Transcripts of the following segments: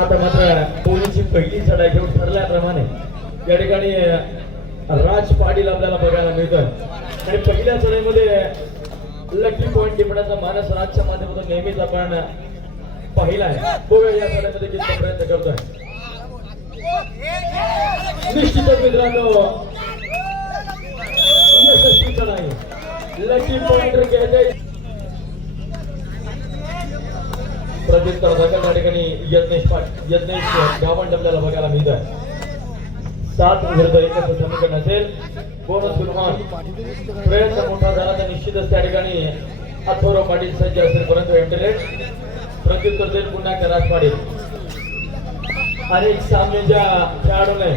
आता मात्र पोलीसची पहिली चढाई घेऊन ठरल्याप्रमाणे या ठिकाणी राज पाटील आपल्याला बघायला मिळतं आणि पहिल्या चढाईमध्ये लकी पॉइंट टिपण्याचा मानस राजच्या माध्यमातून नेहमीच आपण पाहिला आहे. बघूया या चढाईमध्ये किती प्रयत्न करतोय. निश्चितच मित्रांनो यशस्वी चढाई लकी पॉइंट घ्यायचे. प्रत्युत्तर दखल त्या ठिकाणी यज्ञेश गावंड आपल्याला बघायला मिळत आहे. 7 विरुद्ध 1 असं समीकरण असेल. बोनस गुणमान प्रयत्न मोठा झाला तर निश्चितच त्या ठिकाणी अथोराव पाटील सज्ज असेल, परंतु एंटरलेट प्रत्युत्तर देईल पुन्हा एकदा राज पाटील. अनेक सामन्याच्या खेळाडूने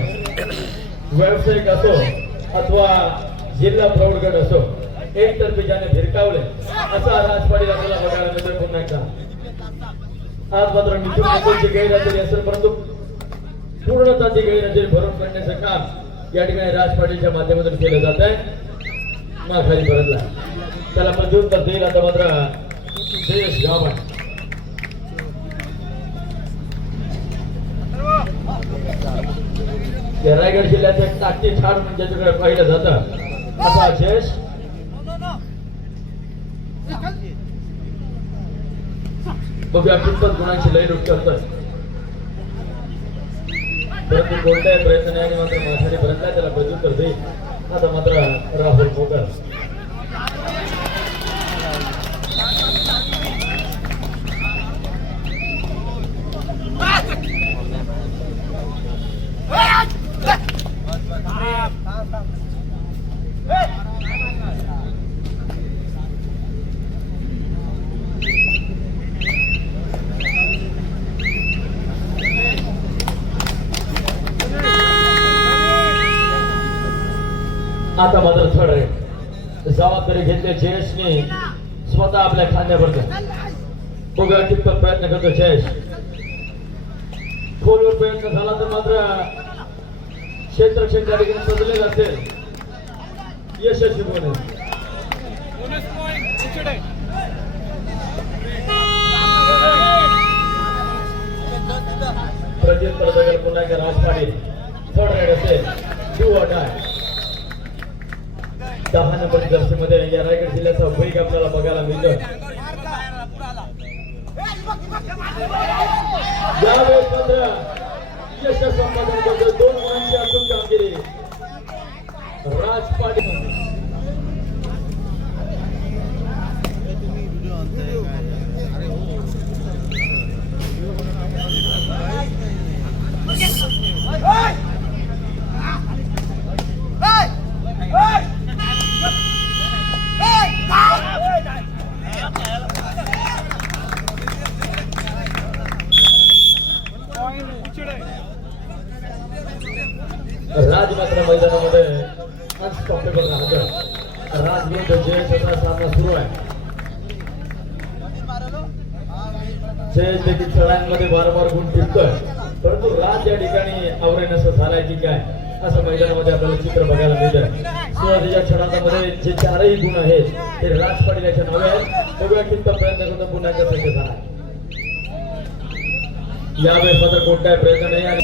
व्यावसायिक असो अथवा जिल्हा प्रौढ गट असो एकतर्फी ज्याने भिरकावले असा राज पाटील आपल्याला बघायला मिळतोय पुन्हा एकदा. आज मात्र निश्चित गैरहजेरी असेल, परंतु पूर्णतः ती गैरहजेरी भरून काढण्याचं काम या ठिकाणी राज पाटीलच्या माध्यमातून केलं जात आहे. खाली परतला त्याला प्रत्युत्तर देईल आता मात्र जयेश गावंड. या रायगड जिल्ह्याचे टाकी ठार ज्याच्याकडे पाहिलं जातं असा जयेश. बघूया कितपत गुणांची लय लूट करतोय, परंतु कोणत्याही प्रयत्नाने मात्र माझ्याकडे परतलाय त्याला प्रत्युत्तर देईल आता मात्र राहुल मोगर. आता मात्र थर्ड आहे. जबाबदारी घेतली जयेशने स्वतः आपल्या खांद्यावरती. बघूया कितपत प्रयत्न करतो जयेश. खोलवर प्रयत्न झाला तर मात्र क्षेत्ररक्षण त्या ठिकाणी सजलेलं असेल. यशस्वी बोनस. प्रत्युत्तर दगल पुन्हा एकदा राज पाटील. थर्ड राईड असेल. Do or die. 10 number Jersey मध्ये या रायगड जिल्ह्याचा वेग आपल्याला बघायला मिळतो. यावेळेस मात्र यश संपादन करतो 2 गुणांची अचूक कामगिरी राज पाटील. राज मात्र मैदानामध्ये अनस्टॉपेबल राहतं. राज विरुद्ध जयेश असा सामना सुरू आहे. जयेश देखील खेळांमध्ये वारंवार गुण टिकतोय, परंतु राज या ठिकाणी आवरेन असं झालाय की काय असं मैदानामध्ये आपल्याला चित्र बघायला मिळतं. सुरुवातीच्या क्षणामध्ये जे 4ही गुण आहेत ते राज पाटील याच्या नावे आहेत. बघूया कितपत प्रयत्न करतो पुन्हा एकदा सज्ज झाला. यावेळेस मात्र कोणताही प्रयत्न नाही आणि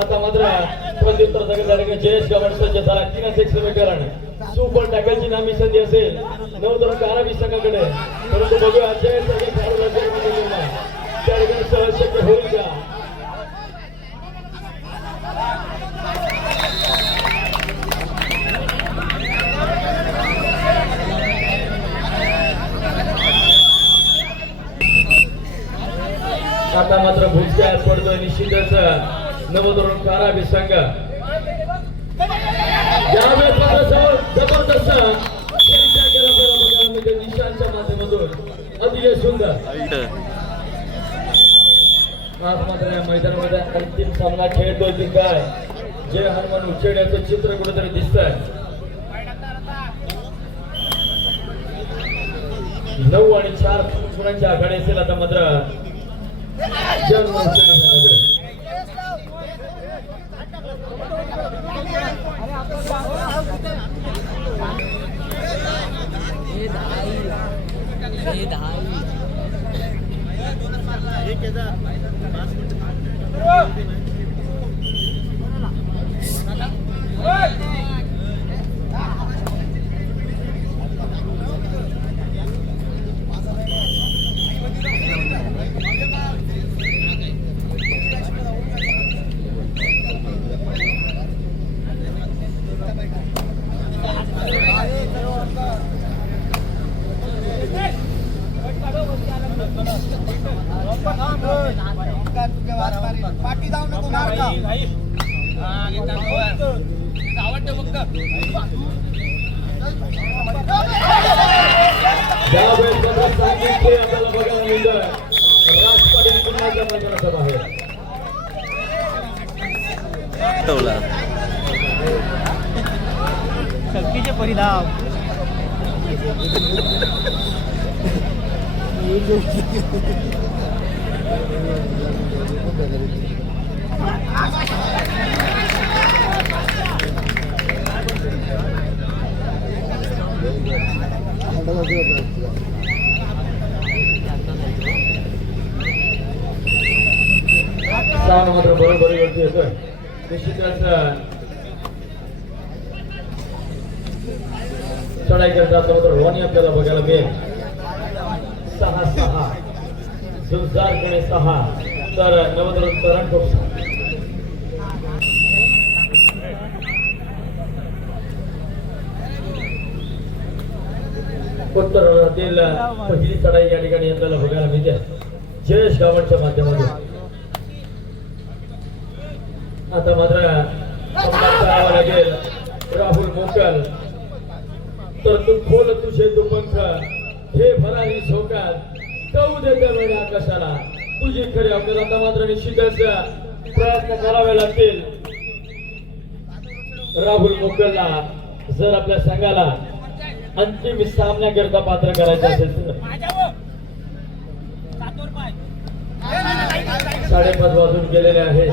आता मात्र प्रत्युत्तर दगल जयेश गावंड सज्ज झाला. 3 समीकरण सुपर टॅकलची नामी संधी असेल 9 क्रमांक 11 संघाकडे, परंतु बघूया जयेश त्या ठिकाणी सहज शक्य होईल का. भुसक्यात पडतोय निश्चितच नवतरुण कारागीर संघ यावेळेस जबरदस्त निशांच्या माध्यमातून अतिशय सुंदर आज मात्र या मैदानामध्ये अंतिम सामना खेळतोय की काय जय हनुमान उच्चेड्याचं चित्र कुठेतरी दिसतंय 9 आणि 4 गुणांची आघाडी असेल आता मात्र जय हनुमान उच्चेडे पाठी जाऊ नको मारता आवडतं फक्त यावेळेस मात्र सांगितले आपल्याला बघायला मिळतं राजपाटील पुन्हा मैदानाच्या बाहेर शक्तीचे परिधाम मात्र बरोबरी वरती येतोय निश्चितच चढाई करता तर रोनी आपल्याला बघायला मिळेल 6-6 जुलजार कोणी 6 तर नवतरुण तरण खूप उत्तरातील पहिली चढाई या ठिकाणी आपल्याला बघायला मिळते जयेश गावणच्या माध्यमातून आता मात्र करावं लागेल राहुल मोकल तर तू खोल तुझे तू पंख हे भरारी झोकात कऊ दे त्या वेळी आकाशाला तुझी खरी आपल्याला आता मात्र निश्चितच प्रयत्न करावे लागतील राहुल मोकलला जर आपल्या संघाला अंतिम सामन्याकरता पात्र करायचं असेल तर 5:30 वाजून गेलेले आहे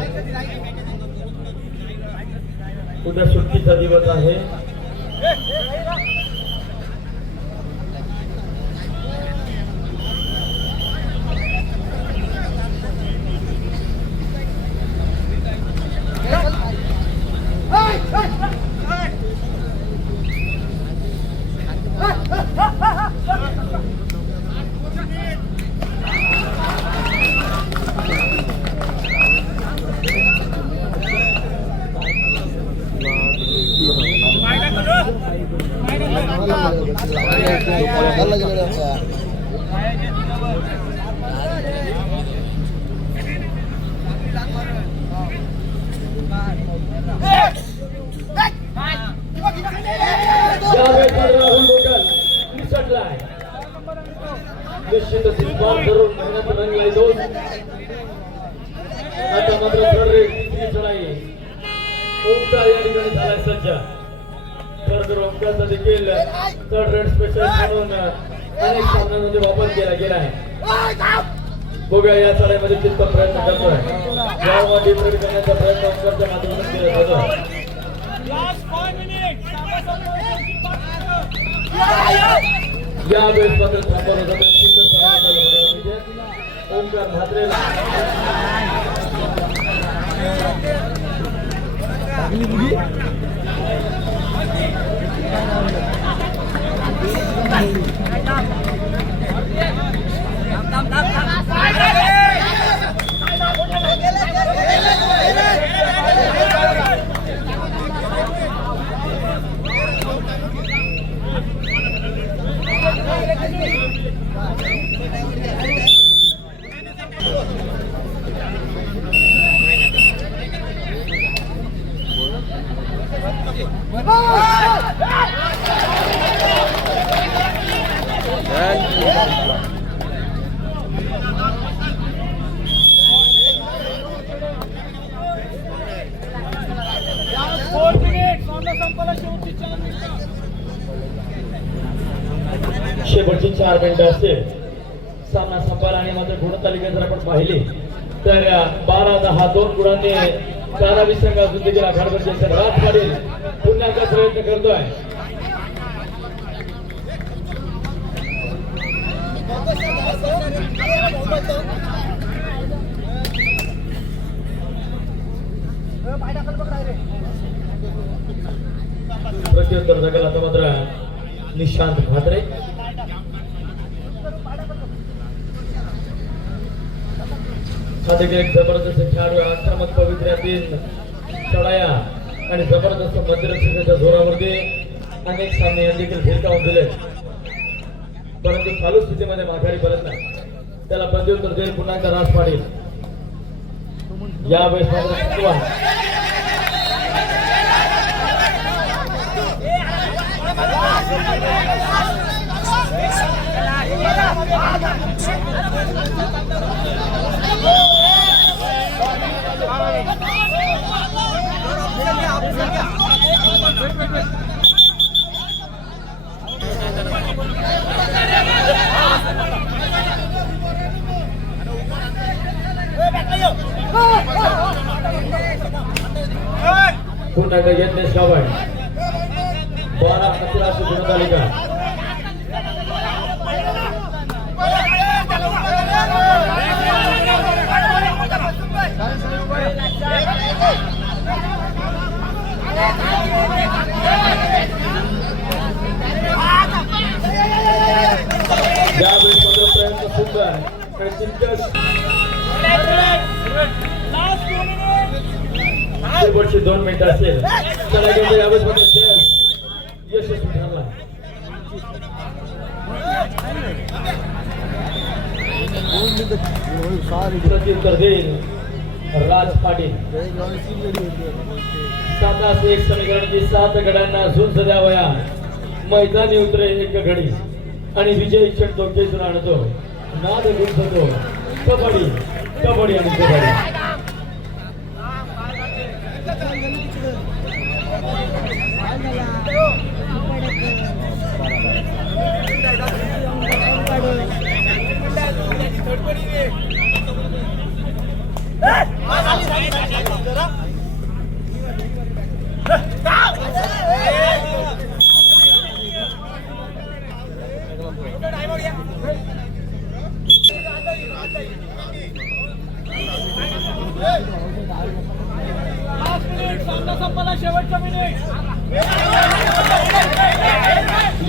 उद्या सुट्टीचा दिवस आहे निश्चितच धरून मेहनत रंगलाय दोन आता मात्र थर्ड रेट तिसरी चढाई ओमकार या ठिकाणी झालाय सज्ज तर ओमकारचा देखील थर्ड रेट स्पेशल म्हणून अनेक सामन्यांमध्ये वापर केला गेला आहे बघूया या चढाईमध्ये कितपत प्रयत्न करतोय यावर डिप्रेट करण्याचा प्रयत्न ओमकारच्या माध्यमातून केला जातो यावेळेस मात्र थांबवलं जातं ओमकार म्हात्रे शेवटची 4 मिनिटं असतील सामना संपायला आणि मात्र गुणतालिका जर आपण पाहिली तर 12-10 2 गुणांनी धारावी संघ अजून देखील आघाडीवर जायचं रात पाडील पुन्हा एकदा प्रयत्न करतोय. प्रत्युत्तर दाखल आता मात्र निशांत म्हात्रे हा देखील एक जबरदस्त खेळाडू आहे. आक्रमक पवित्र्यातील चढाया आणि जबरदस्त मध्यरक्षकाच्या जोरावरती अनेक सामने यांनी देखील फिरकावून दिले परंतु चालू स्थितीमध्ये माघारी परत नाही. त्याला प्रत्युत्तर देईल पुन्हा एकदा रास पाडील. यावेळेस मात्र पुन्हा एकदा यज्ञेश गावड 12-11 अशी गुणतालिका. यावेळेस मात्र प्रयत्न सुंदर आणि तितकंच शेवटची 2 मिनिटं असेल चला गेले. यावेळेस मात्र यशस्वी ठरला. प्रत्युत्तर देईल राज पाटील. 7-1 समीकरण की 7 गड्यांना झुंज द्यावया मैदानी उतरे एक घडी आणि विजय क्षण तो खेचून आणतो. नाद गुंजतो कबड्डी कबड्डी आणि कबड्डी.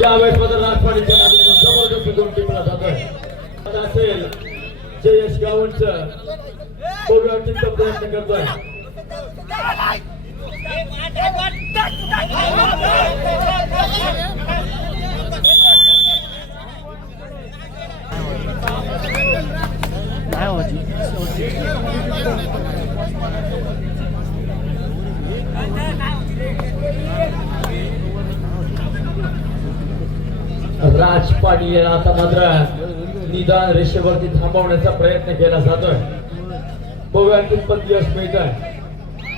यावेळेस मात्र राजवाडीच्या जबरदस्त 2 टीमला जातोय. असेल जयेश गावंचं बघूया प्रयत्न करतोय. राज पाटील यांना आता मात्र निदान रेषेवरती थांबवण्याचा प्रयत्न केला जातोय. बघूया कितपत यश मिळतंय.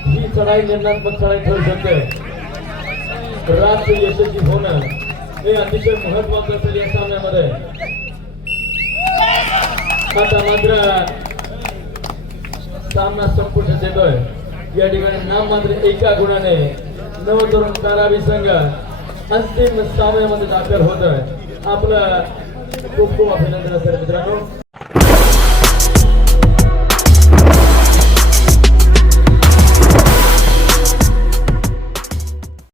ही चढाई निर्णात्मक चढाई ठरू शकते. राजचं यशस्वी होणं हे अतिशय महत्वाचं असेल या सामन्यामध्ये. आता मात्र सामना संपुष्टात येतोय. या ठिकाणी नाम मात्र एका गुणाने नवतरुण धारावी संघ अंतिम सामन्यामध्ये दाखल होतोय. आपलं खूप खूप अभिनंदन असेल मित्रांनो.